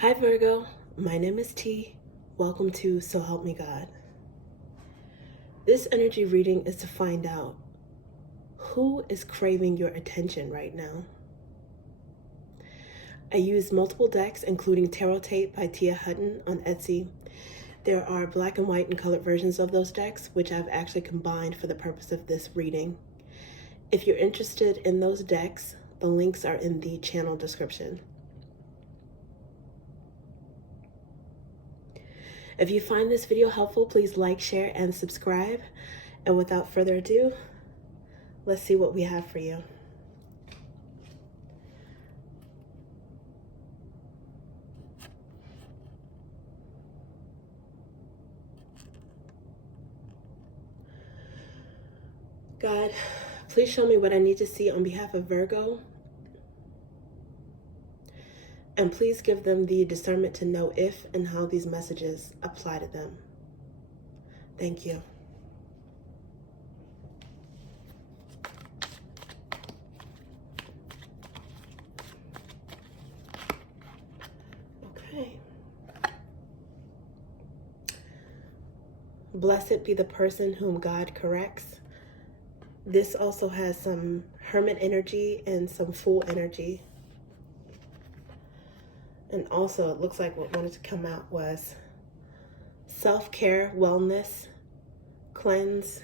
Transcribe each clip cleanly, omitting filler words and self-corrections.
Hi Virgo, my name is T. Welcome to So Help Me God. This energy reading is to find out who is craving your attention right now. I use multiple decks, including Tarot Tape by Tia Hutton on Etsy. There are black and white and colored versions of those decks, which I've actually combined for the purpose of this reading. If you're interested in those decks, the links are in the channel description. If you find this video helpful, please like, share, and subscribe. And without further ado, let's see what we have for you. God, please show me what I need to see on behalf of Virgo. And please give them the discernment to know if and how these messages apply to them. Thank you. Okay. Blessed be the person whom God corrects. This also has some hermit energy and some fool energy. And also it looks like what wanted to come out was self-care, wellness, cleanse.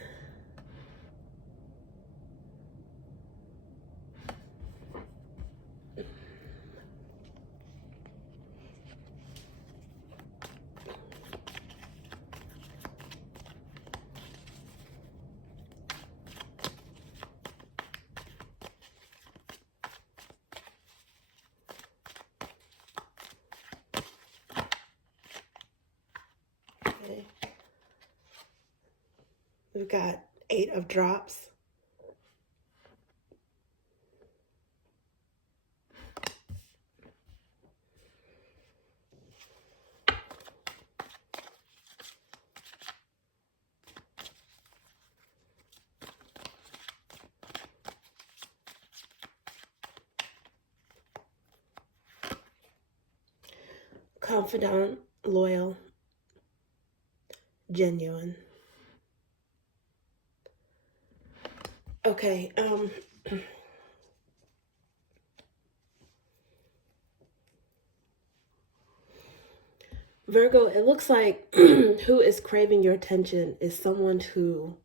Okay. We've got 8 of drops. Confidant, loyal, genuine. Okay, Virgo, it looks like who is craving your attention is someone who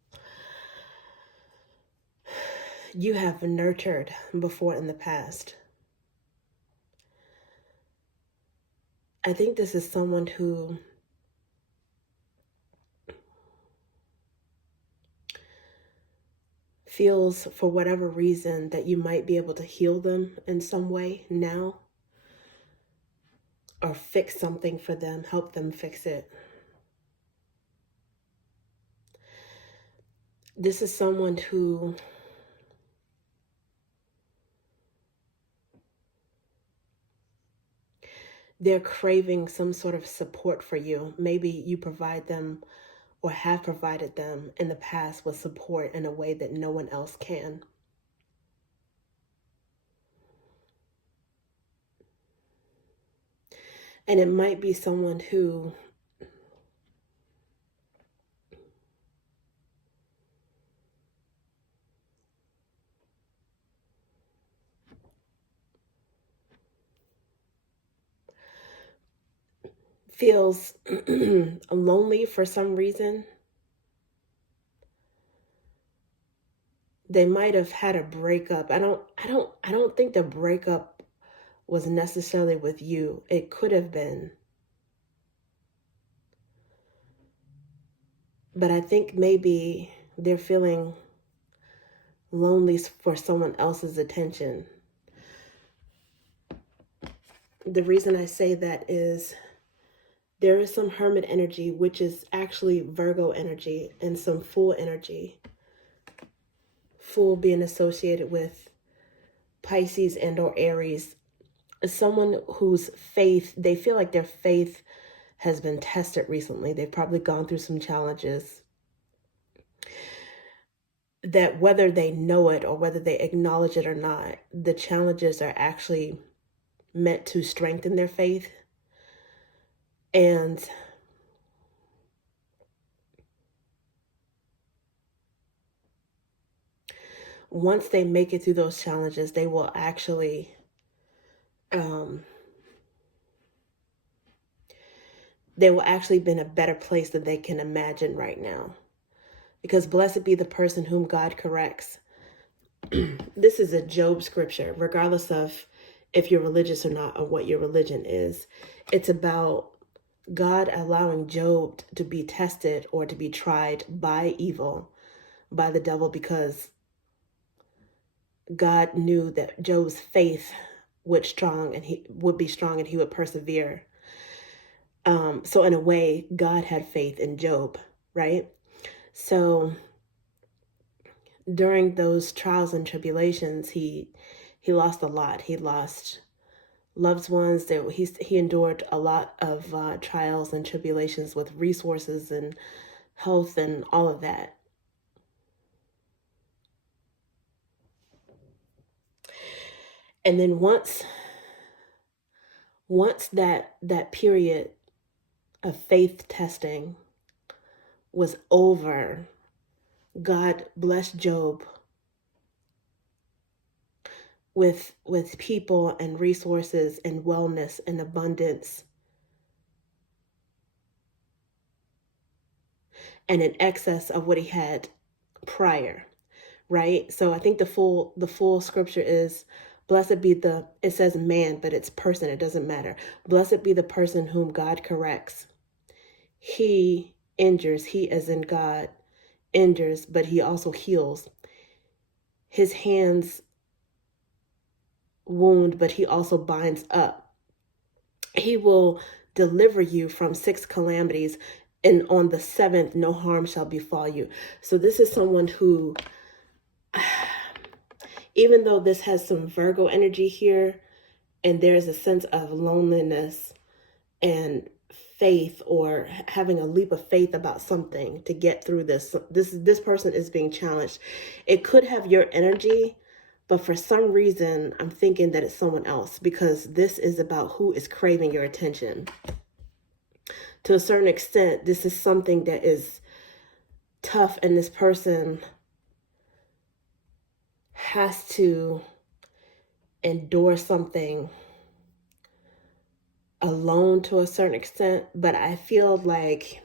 you have nurtured before in the past. I think this is someone who feels, for whatever reason, that you might be able to heal them in some way now, or fix something for them, help them fix it. This is someone who they're craving some sort of support for you. Maybe you provide them or have provided them in the past with support in a way that no one else can. And it might be someone who feels lonely for some reason. They might have had a breakup. I don't think the breakup was necessarily with you. It could have been. But I think maybe they're feeling lonely for someone else's attention. The reason I say that is there is some hermit energy, which is actually Virgo energy, and some fool energy. Fool being associated with Pisces and or Aries. Someone whose faith, they feel like their faith has been tested recently. They've probably gone through some challenges that, whether they know it or whether they acknowledge it or not, the challenges are actually meant to strengthen their faith. And once they make it through those challenges, they will actually be in a better place than they can imagine right now. Because blessed be the person whom God corrects. This is a Job scripture, regardless of if you're religious or not, or what your religion is. It's about God allowing Job to be tested or to be tried by evil, by the devil, because God knew that Job's faith would be strong and he would persevere. So in a way, God had faith in Job, right? So during those trials and tribulations, he lost a lot. He lost loved ones. He endured a lot of trials and tribulations with resources and health and all of that. And then once that period of faith testing was over, God blessed Job with people and resources and wellness and abundance and in excess of what he had prior, right? So I think the full scripture is, blessed be it says man, but it's person, it doesn't matter. Blessed be the person whom God corrects. He injures, he as in God injures, but he also heals. His hands wound, but he also binds up. He will deliver you from 6 calamities, and on the 7th no harm shall befall you. So this is someone who, even though this has some Virgo energy here, and there's a sense of loneliness and faith, or having a leap of faith about something to get through this person is being challenged. It could have your energy, but for some reason I'm thinking that it's someone else, because this is about who is craving your attention. To a certain extent, this is something that is tough, and this person has to endure something alone to a certain extent. But I feel like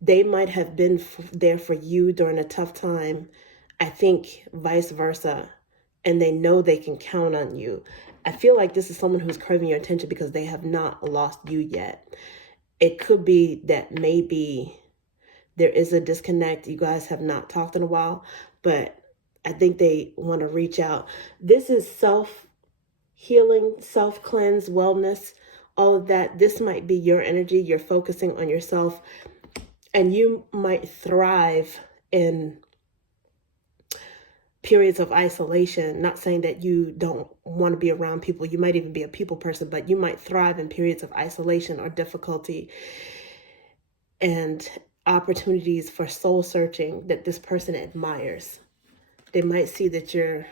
they might have been there for you during a tough time. I think vice versa. And they know they can count on you. I feel like this is someone who's craving your attention because they have not lost you yet. It could be that maybe there is a disconnect. You guys have not talked in a while, but I think they want to reach out. This is self-healing, self-cleanse, wellness, all of that. This might be your energy. You're focusing on yourself, and you might thrive in periods of isolation. Not saying that you don't want to be around people. You might even be a people person, but you might thrive in periods of isolation or difficulty and opportunities for soul searching that this person admires. They might see that you're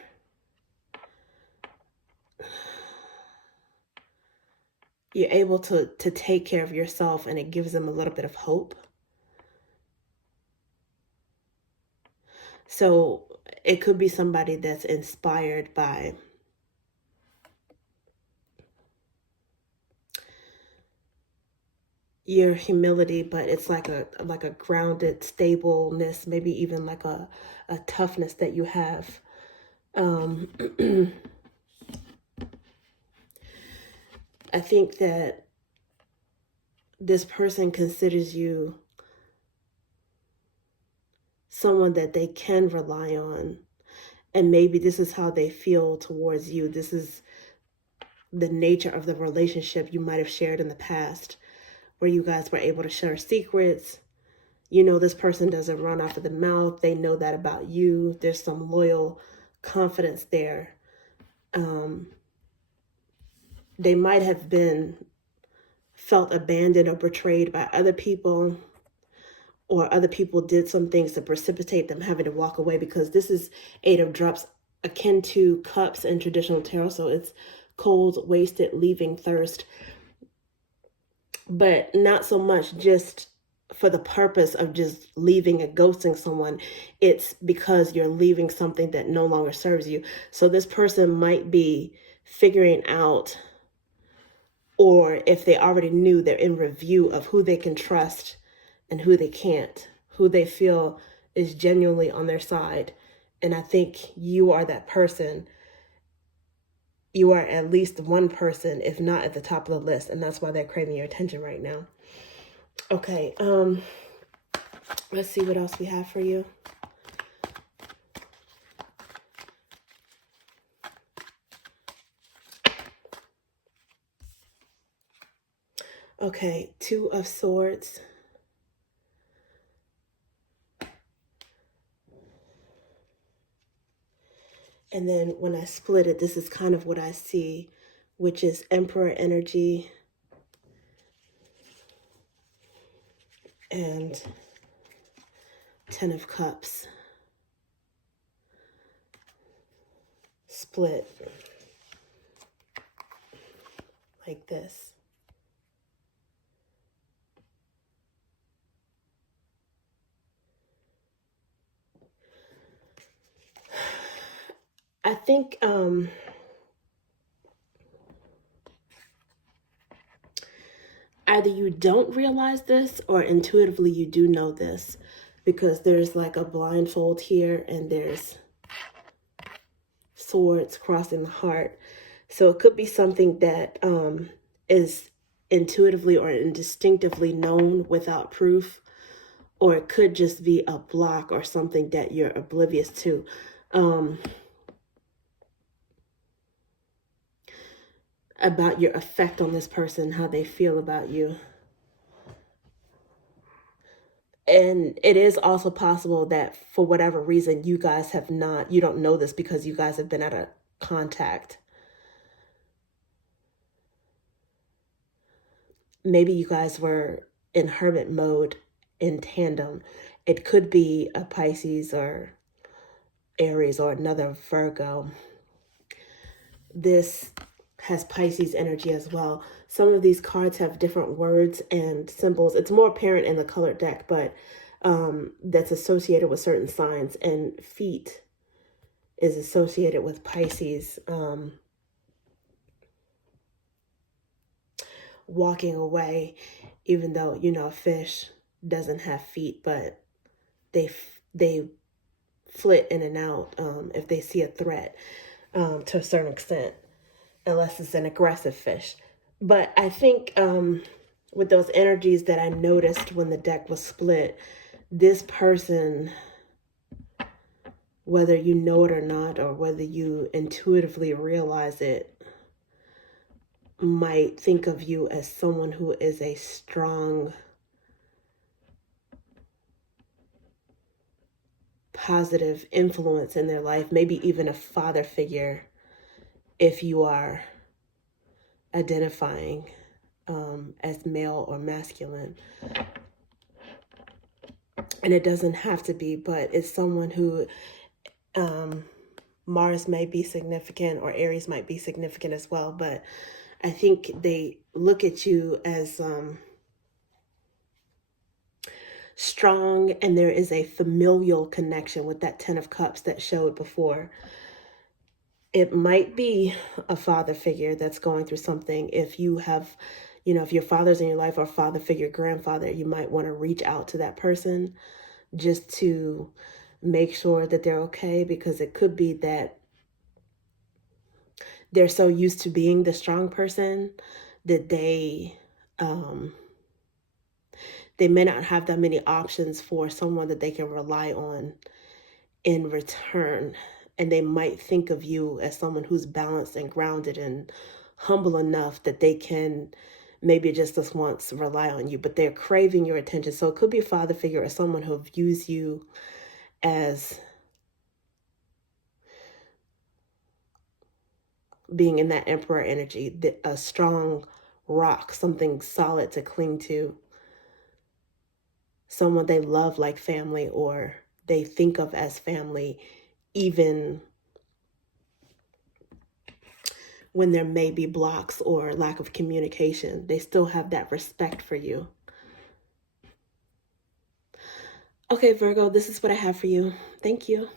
able to take care of yourself, and it gives them a little bit of hope. So it could be somebody that's inspired by your humility, but it's like a grounded stableness, maybe even like a toughness that you have. I think that this person considers you someone that they can rely on, and maybe this is how they feel towards you. This is the nature of the relationship you might have shared in the past, where you guys were able to share secrets. You know, this person doesn't run off of the mouth. They know that about you. There's some loyal confidence there. They might have felt abandoned or betrayed by other people, or other people did some things to precipitate them having to walk away, because this is 8 of Drops, akin to Cups in traditional tarot. So it's cold, wasted, leaving, thirst. but not so much just for the purpose of just leaving and ghosting someone. It's because you're leaving something that no longer serves you. So this person might be figuring out, or if they already knew, they're in review of who they can trust and who they can't, who they feel is genuinely on their side. And I think you are that person. You are at least one person, if not at the top of the list, and that's why they're craving your attention right now. Okay, let's see what else we have for you. Okay, Two of Swords. And then when I split it, this is kind of what I see, which is Emperor energy and Ten of Cups. Split like this. I think either you don't realize this or intuitively you do know this, because there's like a blindfold here and there's swords crossing the heart. So it could be something that is intuitively or instinctively known without proof, or it could just be a block or something that you're oblivious to. About your effect on this person, how they feel about you. And it is also possible that for whatever reason, you guys have not, you don't know this because you guys have been out of contact. Maybe you guys were in hermit mode in tandem. It could be a Pisces or Aries or another Virgo. This has Pisces energy as well. Some of these cards have different words and symbols. It's more apparent in the colored deck, but that's associated with certain signs. And feet is associated with Pisces. Walking away, even though, you know, a fish doesn't have feet, but they flit in and out if they see a threat to a certain extent, unless it's an aggressive fish. But I think with those energies that I noticed when the deck was split, this person, whether you know it or not, or whether you intuitively realize it, might think of you as someone who is a strong, positive influence in their life, maybe even a father figure if you are identifying as male or masculine. And it doesn't have to be, but it's someone who Mars may be significant or Aries might be significant as well, but I think they look at you as strong, and there is a familial connection with that Ten of Cups that showed before. It might be a father figure that's going through something. If you have, you know, if your father's in your life, or father figure, grandfather, you might want to reach out to that person just to make sure that they're okay, because it could be that they're so used to being the strong person that they may not have that many options for someone that they can rely on in return. And they might think of you as someone who's balanced and grounded and humble enough that they can maybe just this once rely on you, but they're craving your attention. So it could be a father figure or someone who views you as being in that emperor energy, a strong rock, something solid to cling to, someone they love like family, or they think of as family, even when there may be blocks or lack of communication. They still have that respect for you. Okay, Virgo, this is what I have for you. Thank you.